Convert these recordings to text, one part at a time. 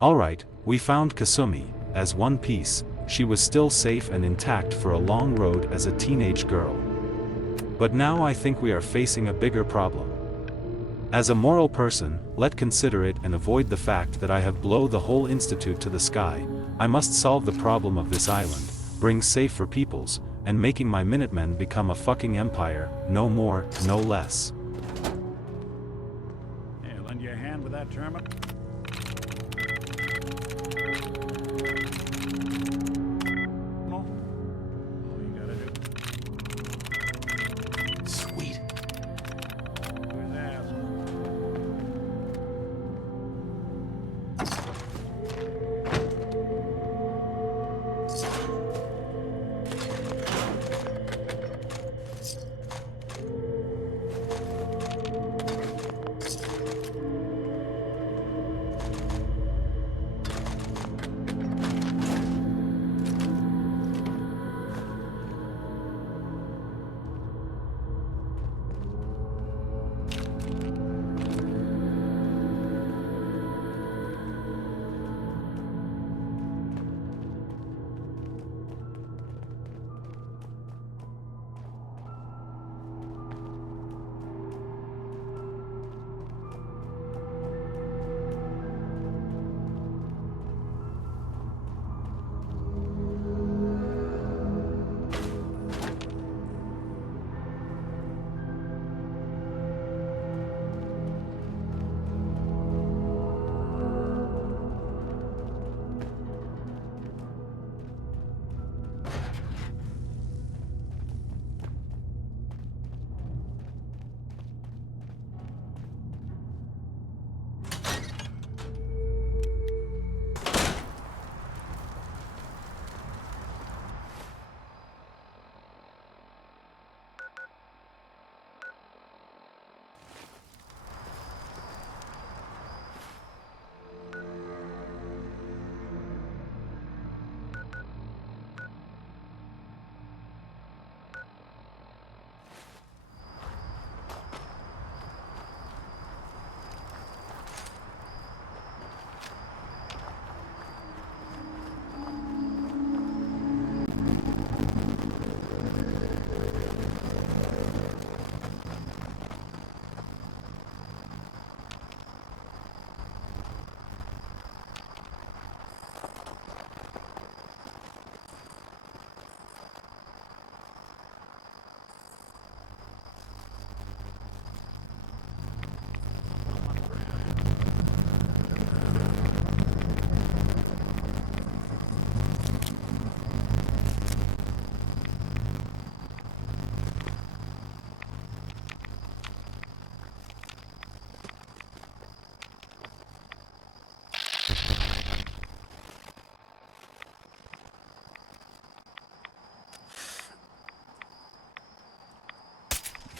Alright, we found Kasumi. As one piece, she was still safe and intact for a long road as a teenage girl. But now I think we are facing a bigger problem. As a moral person, let consider it and avoid the fact that I have blown the whole institute to the sky. I must solve the problem of this island, bring safe for peoples, and making my Minutemen become a fucking empire, no more, no less. Hey, lend you a hand with that terminal? All you gotta do. Sweet. Who's ass?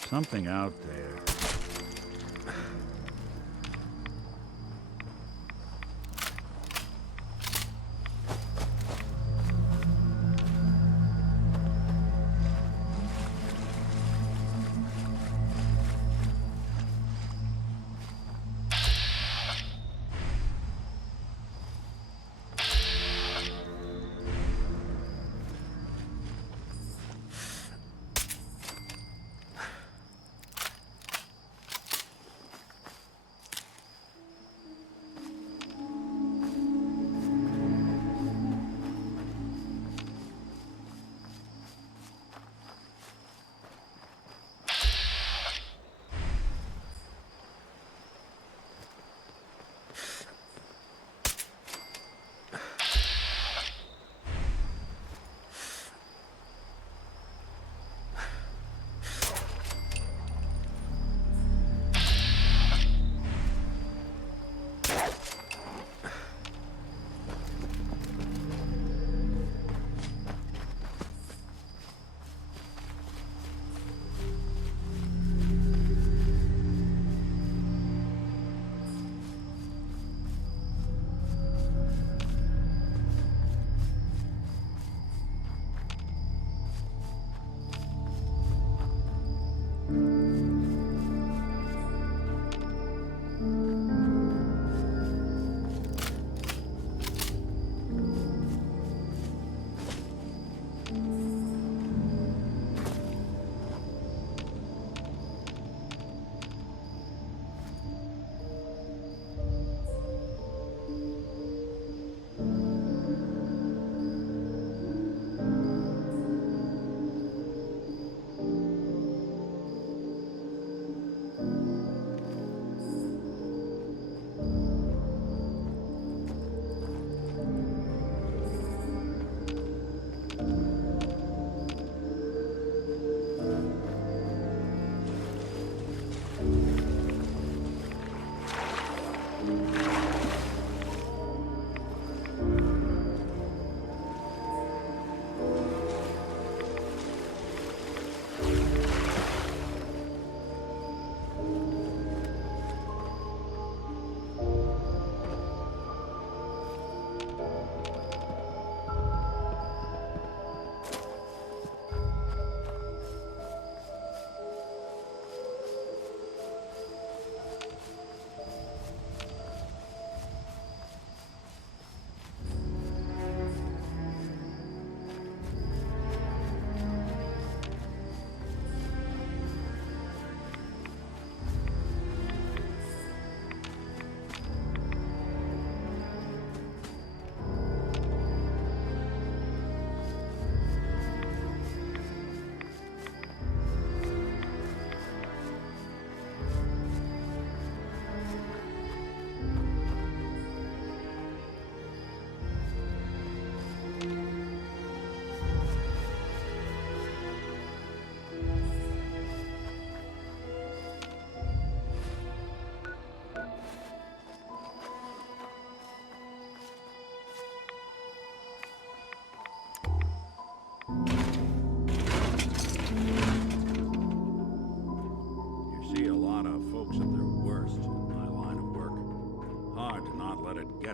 Something out there.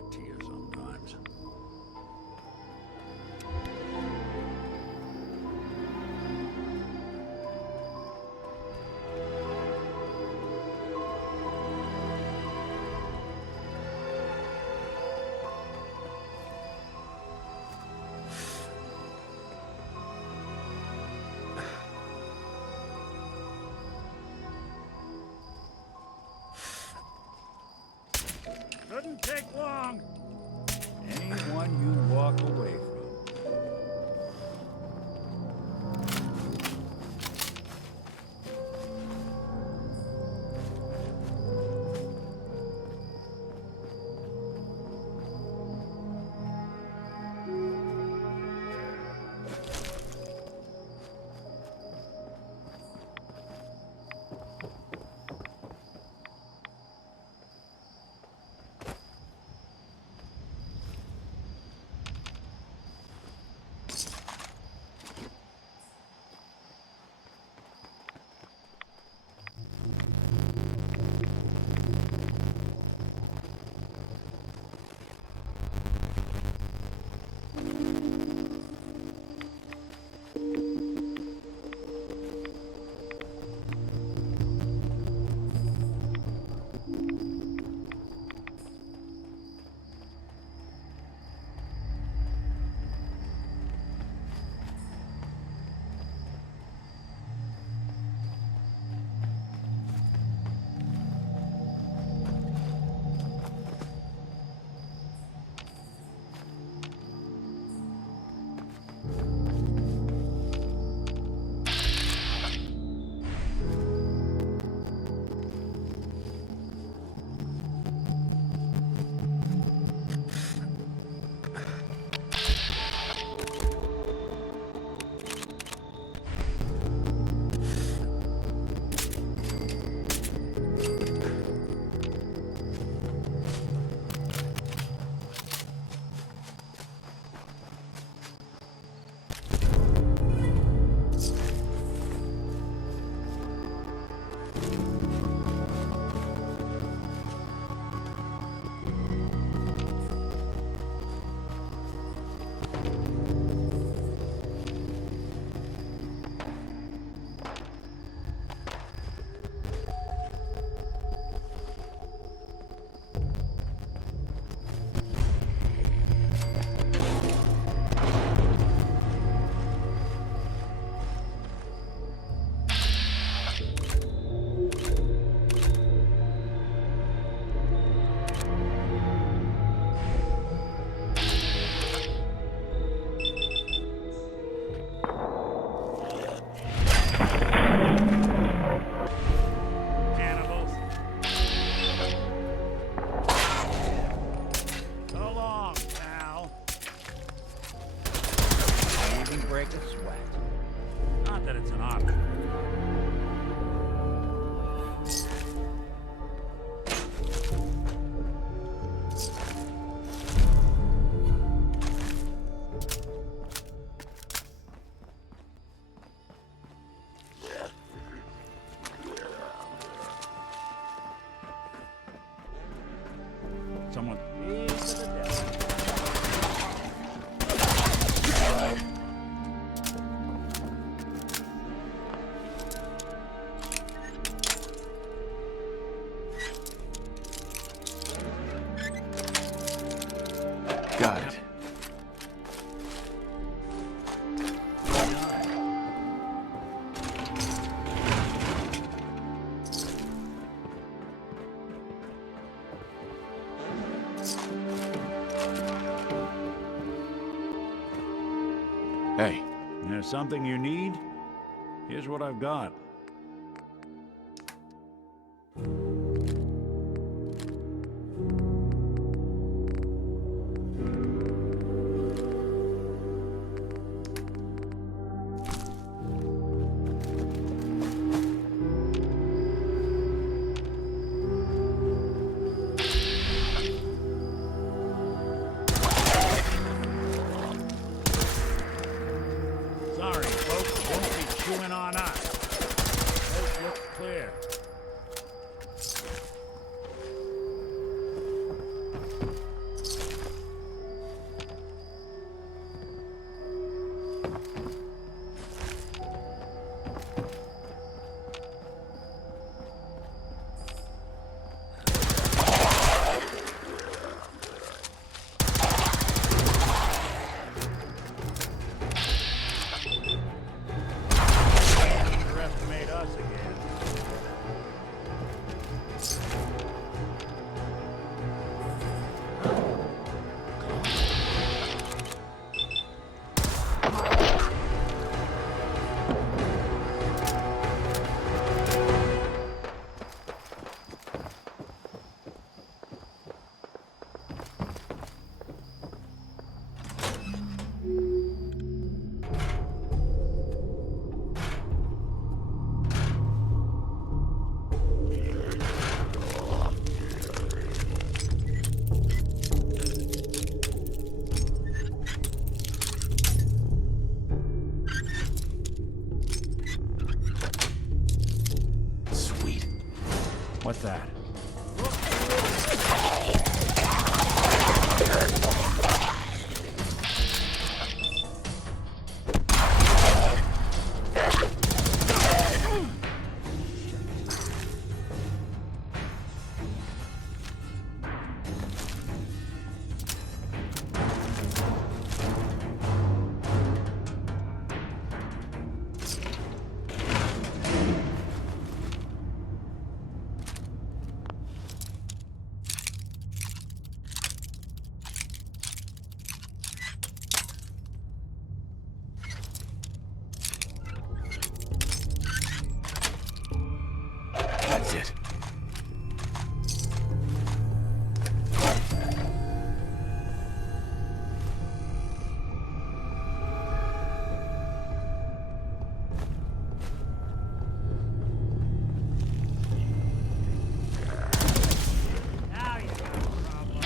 talk to you sometimes. Doesn't take long. Anyone you walk away from. Break a sweat. Not that it's an option. Someone. Into the devil. Got it. Hey. There's something you need? Here's what I've got. Sorry, folks, won't be chewing on us. Coast looks clear. Underestimate us again. Sweet. What's that? That's it. Now you got a problem.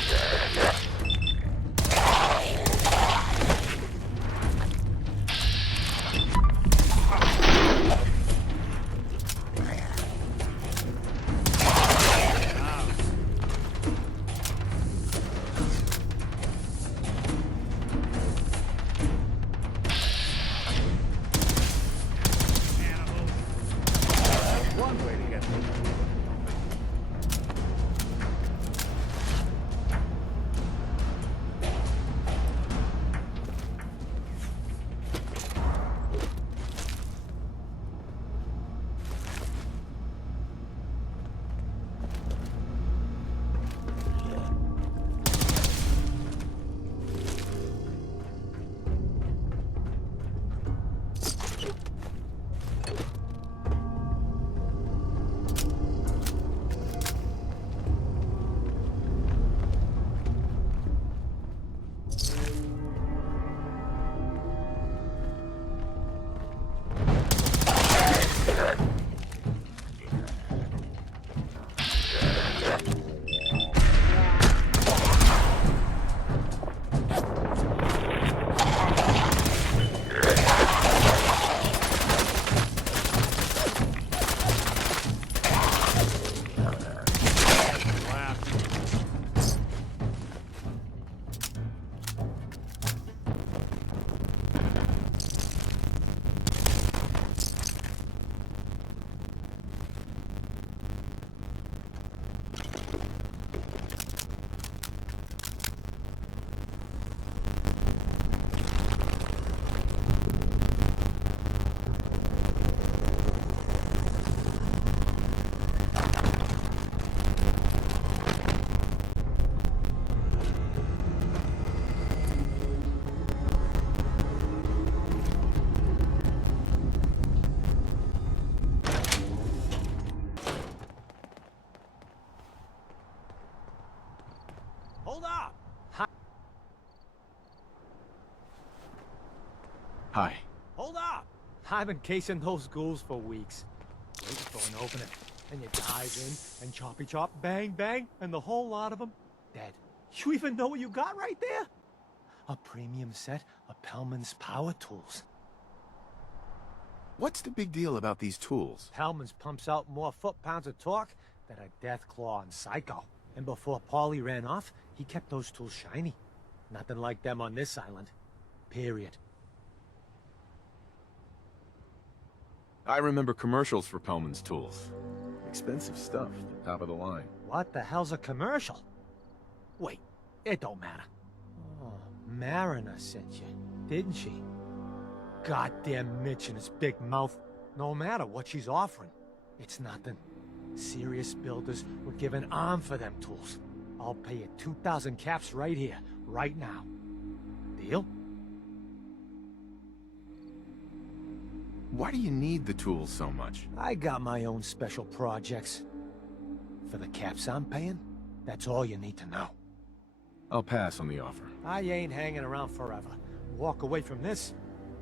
Animals. That's one way to get them. Hold up! Hi. Hold up! I've been casing those ghouls for weeks. Waiting for an opening. Then you dive in and choppy chop, bang bang, and the whole lot of them dead. You even know what you got right there? A premium set of Pellman's power tools. What's the big deal about these tools? Pellman's pumps out more foot-pounds of torque than a Deathclaw and Psycho. And before Paulie ran off, he kept those tools shiny. Nothing like them on this island. Period. I remember commercials for Pellman's tools. Expensive stuff, top of the line. What the hell's a commercial? Wait, it don't matter. Oh, Mariner sent you, didn't she? Goddamn Mitch and his big mouth. No matter what she's offering, it's nothing. Serious builders would give an arm for them tools. I'll pay you 2,000 caps right here, right now. Deal? Why do you need the tools so much? I got my own special projects. For the caps I'm paying, that's all you need to know. I'll pass on the offer. I ain't hanging around forever. Walk away from this,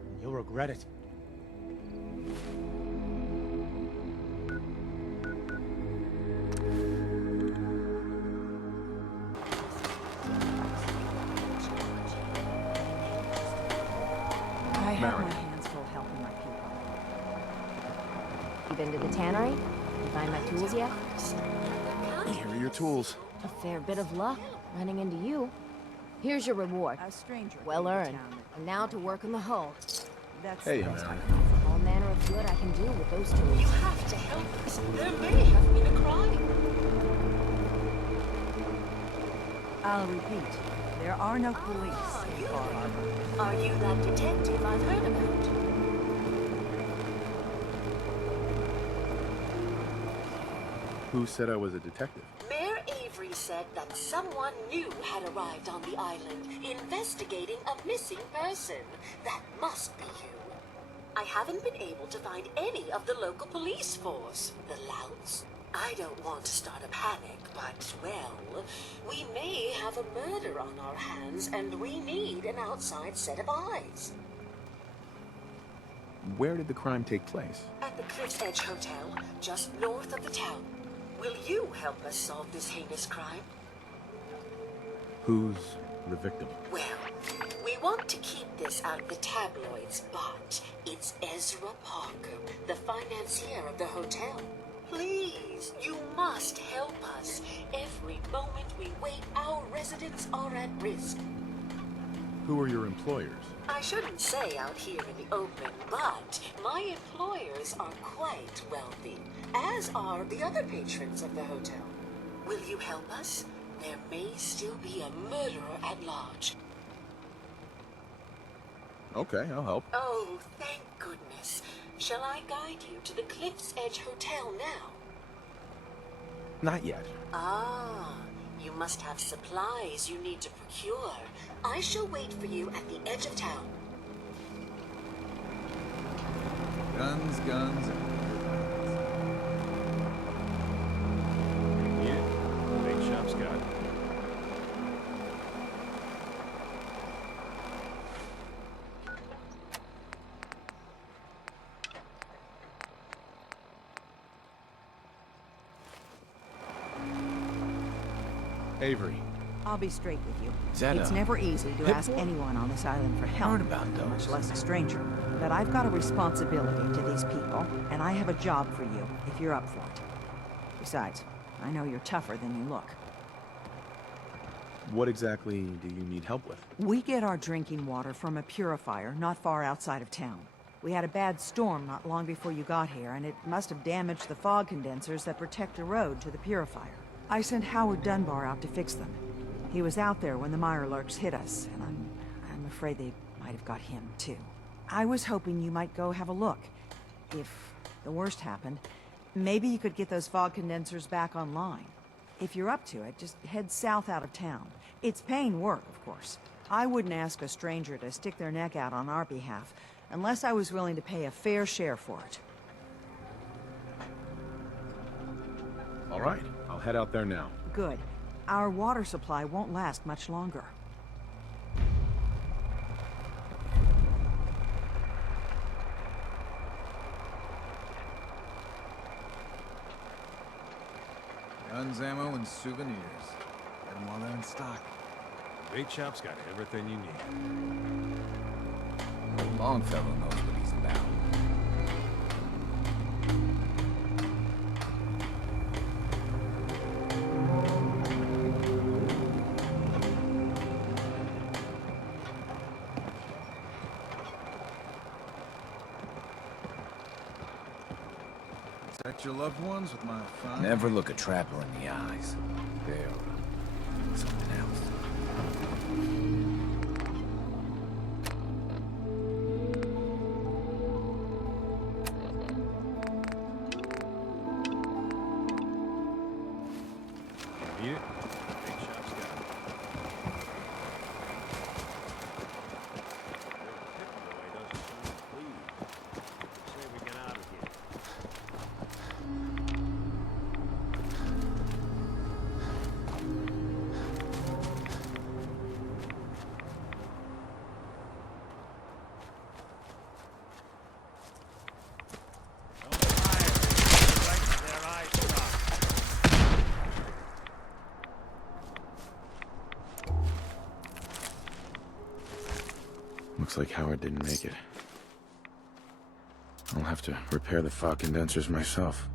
and you'll regret it. I have my hands full helping my people. You been to the tannery? You find my tools yet? Here are your tools. A fair bit of luck running into you. Here's your reward. A stranger. Well earned. And now to work on the hull. That's Hey, that's man. All manner of good I can do with those tools. You have to help us. There may have been a crime. I'll repeat. There are no police in You. Far Harbor. Are you that detective I've heard about? Who said I was a detective? Mayor Avery said that someone new had arrived on the island, investigating a missing person. That must be you. I haven't been able to find any of the local police force. The louts? I don't want to start a panic, but, well, we may have a murder on our hands, and we need an outside set of eyes. Where did the crime take place? At the Cliff's Edge Hotel, just north of the town. Will you help us solve this heinous crime? Who's the victim? Well, we want to keep this out of the tabloids, but it's Ezra Parker, the financier of the hotel. Please, you must help us. Every moment we wait, our residents are at risk. Who are your employers? I shouldn't say out here in the open, but my employers are quite wealthy, as are the other patrons of the hotel. Will you help us? There may still be a murderer at large. Okay, I'll help. Oh, thank goodness. Shall I guide you to the Cliff's Edge Hotel now? Not yet. Ah, you must have supplies you need to procure. I shall wait for you at the edge of town. Guns, guns, Yeah, big shop's got it. Avery. I'll be straight with you. Zeta. It's never easy to ask Pitbull? anyone on this island for help, Heard about those. much less a stranger. But I've got a responsibility to these people, and I have a job for you, if you're up for it. Besides, I know you're tougher than you look. What exactly do you need help with? We get our drinking water from a purifier not far outside of town. We had a bad storm not long before you got here, and it must have damaged the fog condensers that protect the road to the purifier. I sent Howard Dunbar out to fix them. He was out there when the Mirelurks hit us, and I'm afraid they might have got him, too. I was hoping you might go have a look. If the worst happened, maybe you could get those fog condensers back online. If you're up to it, just head south out of town. It's paying work, of course. I wouldn't ask a stranger to stick their neck out on our behalf, unless I was willing to pay a fair share for it. All right, I'll head out there now. Good. Our water supply won't last much longer. Guns, ammo, and souvenirs. Get them while they're in stock. Big shop's got everything you need. Longfellow knows what he's about. protect your loved ones with my fine... Never look a trapper in the eyes. They're something else. Need it? Big shop's got it. Say we get out of here. Don't fire. Right to their eyes drop. Looks like Howard didn't make it. I'll have to repair the fog condensers myself.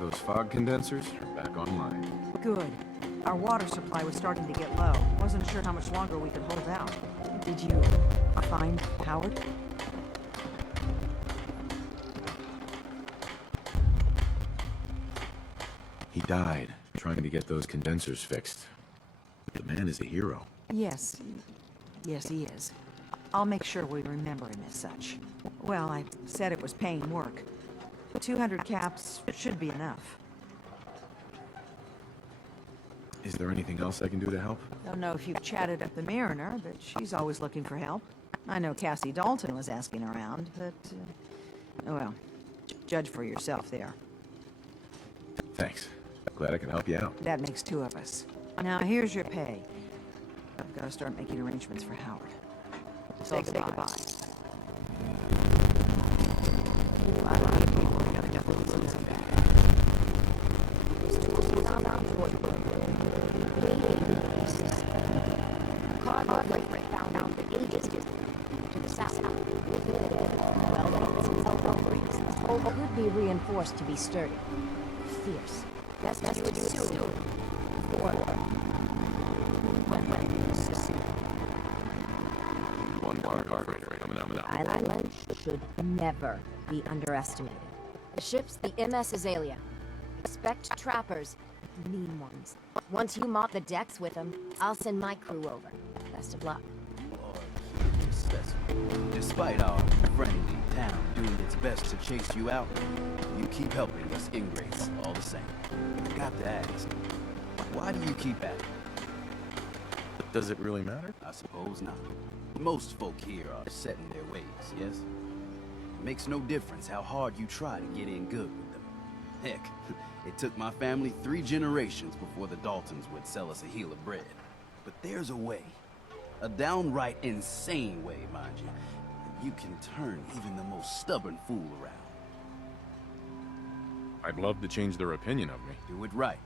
Those fog condensers are back online. Good. Our water supply was starting to get low. Wasn't sure how much longer we could hold out. Did you find Howard? He died trying to get those condensers fixed. The man is a hero. Yes. Yes, he is. I'll make sure we remember him as such. Well, I said it was paying work. 200 caps should be enough. Is there anything else I can do to help? Don't know if you've chatted up the Mariner, but she's always looking for help. I know Cassie Dalton was asking around, but... well, judge for yourself there. Thanks. Glad I can help you out. That makes 2 of us. Now, here's your pay. I've got to start making arrangements for Howard. Say goodbye. Found out the ages to the south. Well, could be reinforced to be sturdy. Fierce. Best to do it soon. One bar carburetor coming up. Island should never be underestimated. The ship's the MS Azalea. Expect trappers, mean ones. Once you mop the decks with them, I'll send my crew over. Best of luck. Despite our friendly town doing its best to chase you out, you keep helping us ingrates all the same. Got to ask, why do you keep at it? Does it really matter? I suppose not. Most folk here are set in their ways, yes? It makes no difference how hard you try to get in good with them. Heck, it took my family 3 generations before the Daltons would sell us a heel of bread. But there's a way. A downright insane way, mind you. You can turn even the most stubborn fool around. I'd love to change their opinion of me. Do it right,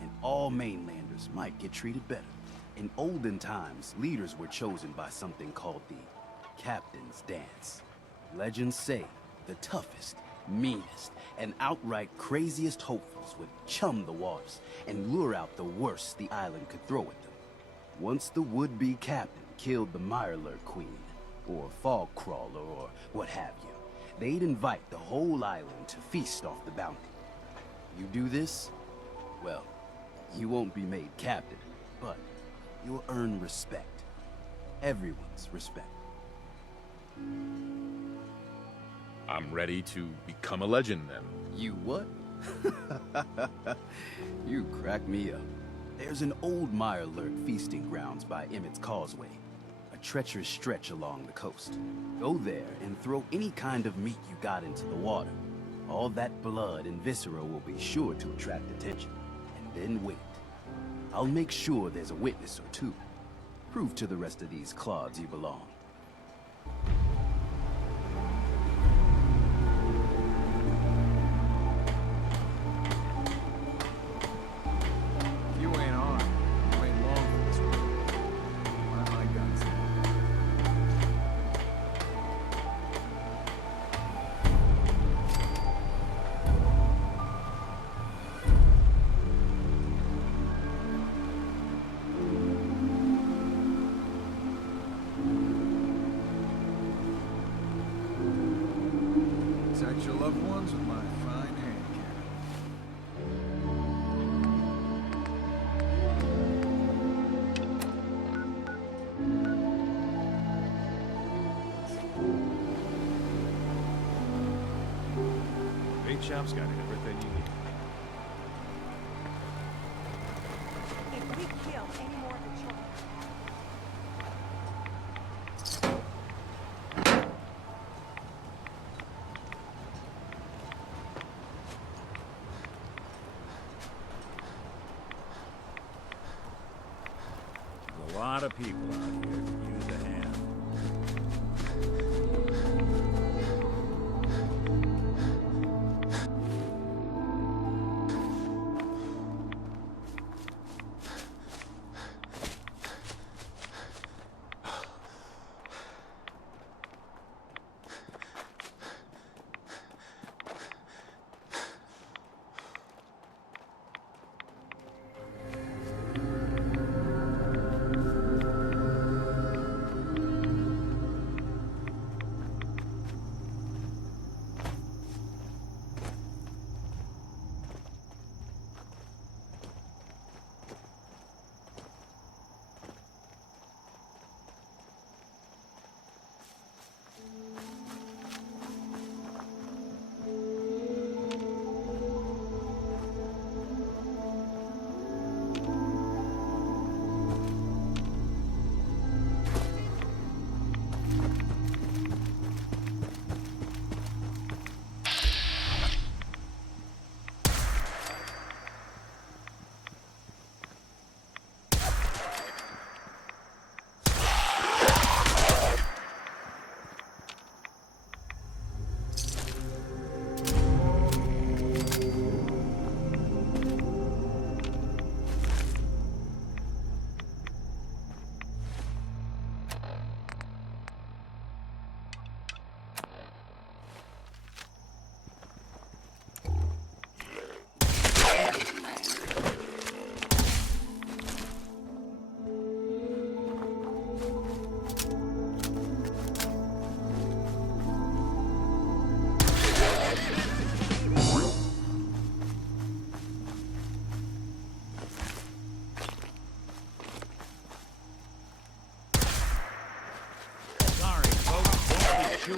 and all mainlanders might get treated better. In olden times, leaders were chosen by something called the Captain's Dance. Legends say the toughest, meanest, and outright craziest hopefuls would chum the waters and lure out the worst the island could throw at them. Once the would-be captain killed the Mirelurk Queen, or Fog Crawler, or what have you, they'd invite the whole island to feast off the bounty. You do this, well, you won't be made captain, but you'll earn respect. Everyone's respect. I'm ready to become a legend then. You what? You crack me up. There's an old Mirelurk feasting grounds by Emmett's Causeway, a treacherous stretch along the coast. Go there and throw any kind of meat you got into the water. All that blood and viscera will be sure to attract attention. And then wait. I'll make sure there's a witness or 2. Prove to the rest of these clods you belong. You ain't on. You ain't long for this one. One of my guns. Protect your loved ones with my fine hand cannon. Big Shop's got everything you need. If we kill any more of the children... A lot of people out here could use a hand.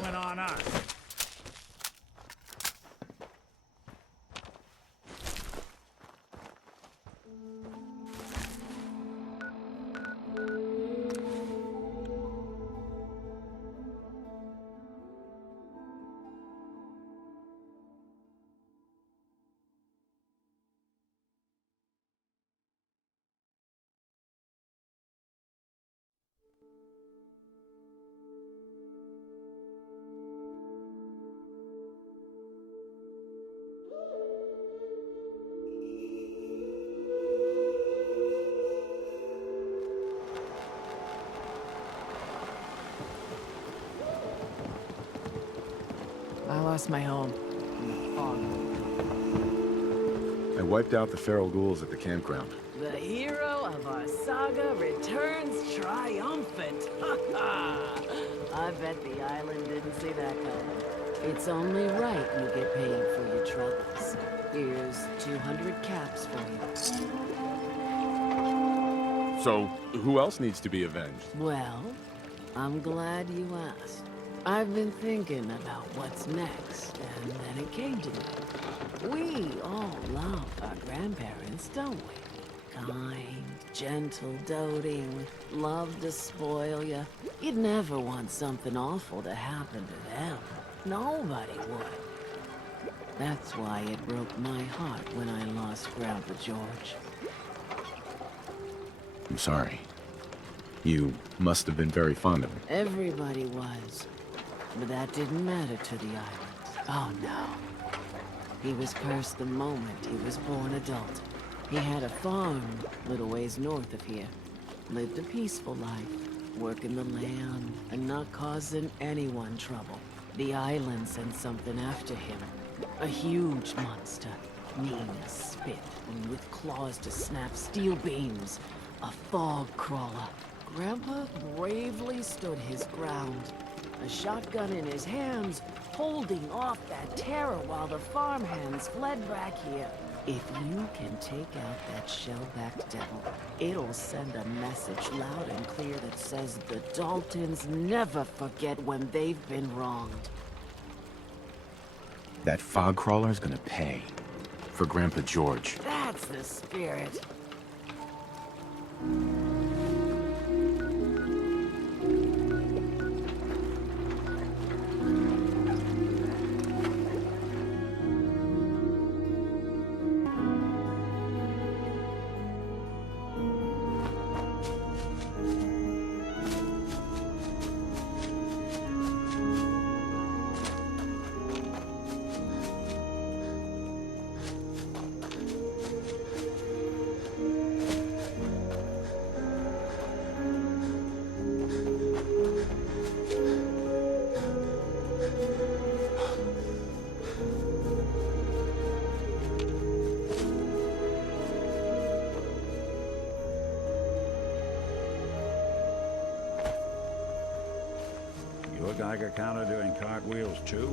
chewing on us. I lost my home. In the fog. I wiped out the feral ghouls at the campground. The hero of our saga returns triumphant. I bet the island didn't see that coming. It's only right you get paid for your troubles. Here's 200 caps for you. So, who else needs to be avenged? Well, I'm glad you asked. I've been thinking about what's next, and then it came to me. We all love our grandparents, don't we? Kind, gentle, doting, love to spoil you. You'd never want something awful to happen to them. Nobody would. That's why it broke my heart when I lost Grandpa George. I'm sorry. You must have been very fond of him. Everybody was. But that didn't matter to the islands. Oh no. He was cursed the moment he was born adult. He had a farm little ways north of here. Lived a peaceful life, working the land and not causing anyone trouble. The island sent something after him. A huge monster, mean as spit and with claws to snap steel beams. A fog crawler. Grandpa bravely stood his ground. A shotgun in his hands, holding off that terror while the farmhands fled back here. If you can take out that shell-backed devil, it'll send a message loud and clear that says the Daltons never forget when they've been wronged. That fog crawler's gonna pay. For Grandpa George. That's the spirit. Your Geiger counter doing cartwheels too?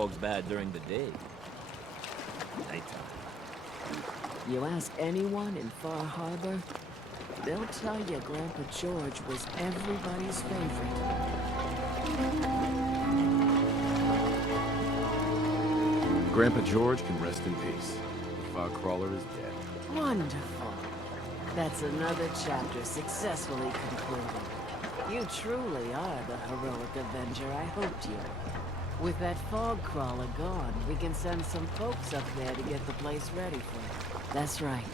fog's bad during the day. Nighttime. You ask anyone in Far Harbor, they'll tell you Grandpa George was everybody's favorite. Grandpa George can rest in peace. The fog crawler is dead. Wonderful. That's another chapter successfully concluded. You truly are the heroic avenger I hoped you were. With that fog crawler gone, we can send some folks up there to get the place ready for you. That's right.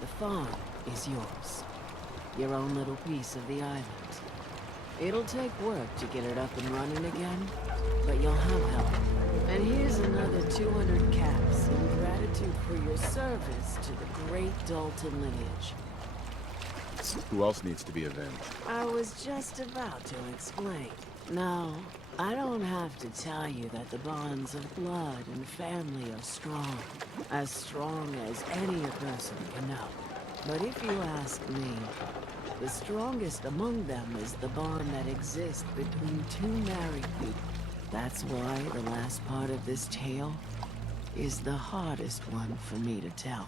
The farm is yours. Your own little piece of the island. It'll take work to get it up and running again, but you'll have help. And here's another 200 caps in gratitude for your service to the great Dalton lineage. Who else needs to be avenged? I was just about to explain. No, I don't have to tell you that the bonds of blood and family are strong. As strong as any a person can know. But if you ask me, the strongest among them is the bond that exists between two married people. That's why the last part of this tale is the hardest one for me to tell.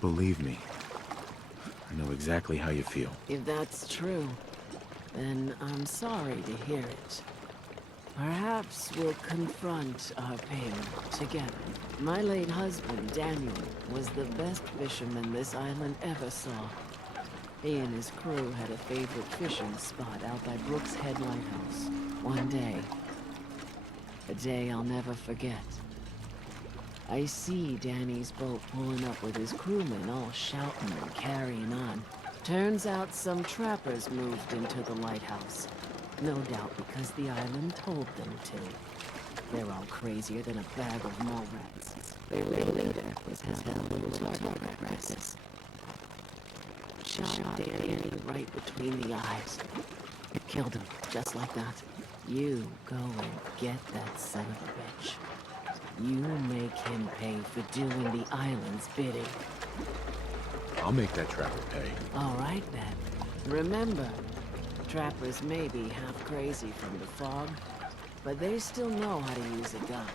Believe me, I know exactly how you feel. If that's true, then I'm sorry to hear it. Perhaps we'll confront our pain together. My late husband, Daniel, was the best fisherman this island ever saw. He and his crew had a favorite fishing spot out by Brooks Head Lighthouse. One day, a day I'll never forget. I see Danny's boat pulling up with his crewmen all shouting and carrying on. Turns out some trappers moved into the lighthouse. No doubt because the island told them to. They're all crazier than a bag of mole rats. Their leader was held in target practice. Shot Danny right between the eyes. It killed him, just like that. You go and get that son of a bitch. You make him pay for doing the island's bidding. I'll make that trapper pay. All right, then. Remember, trappers may be half crazy from the fog, but they still know how to use a gun.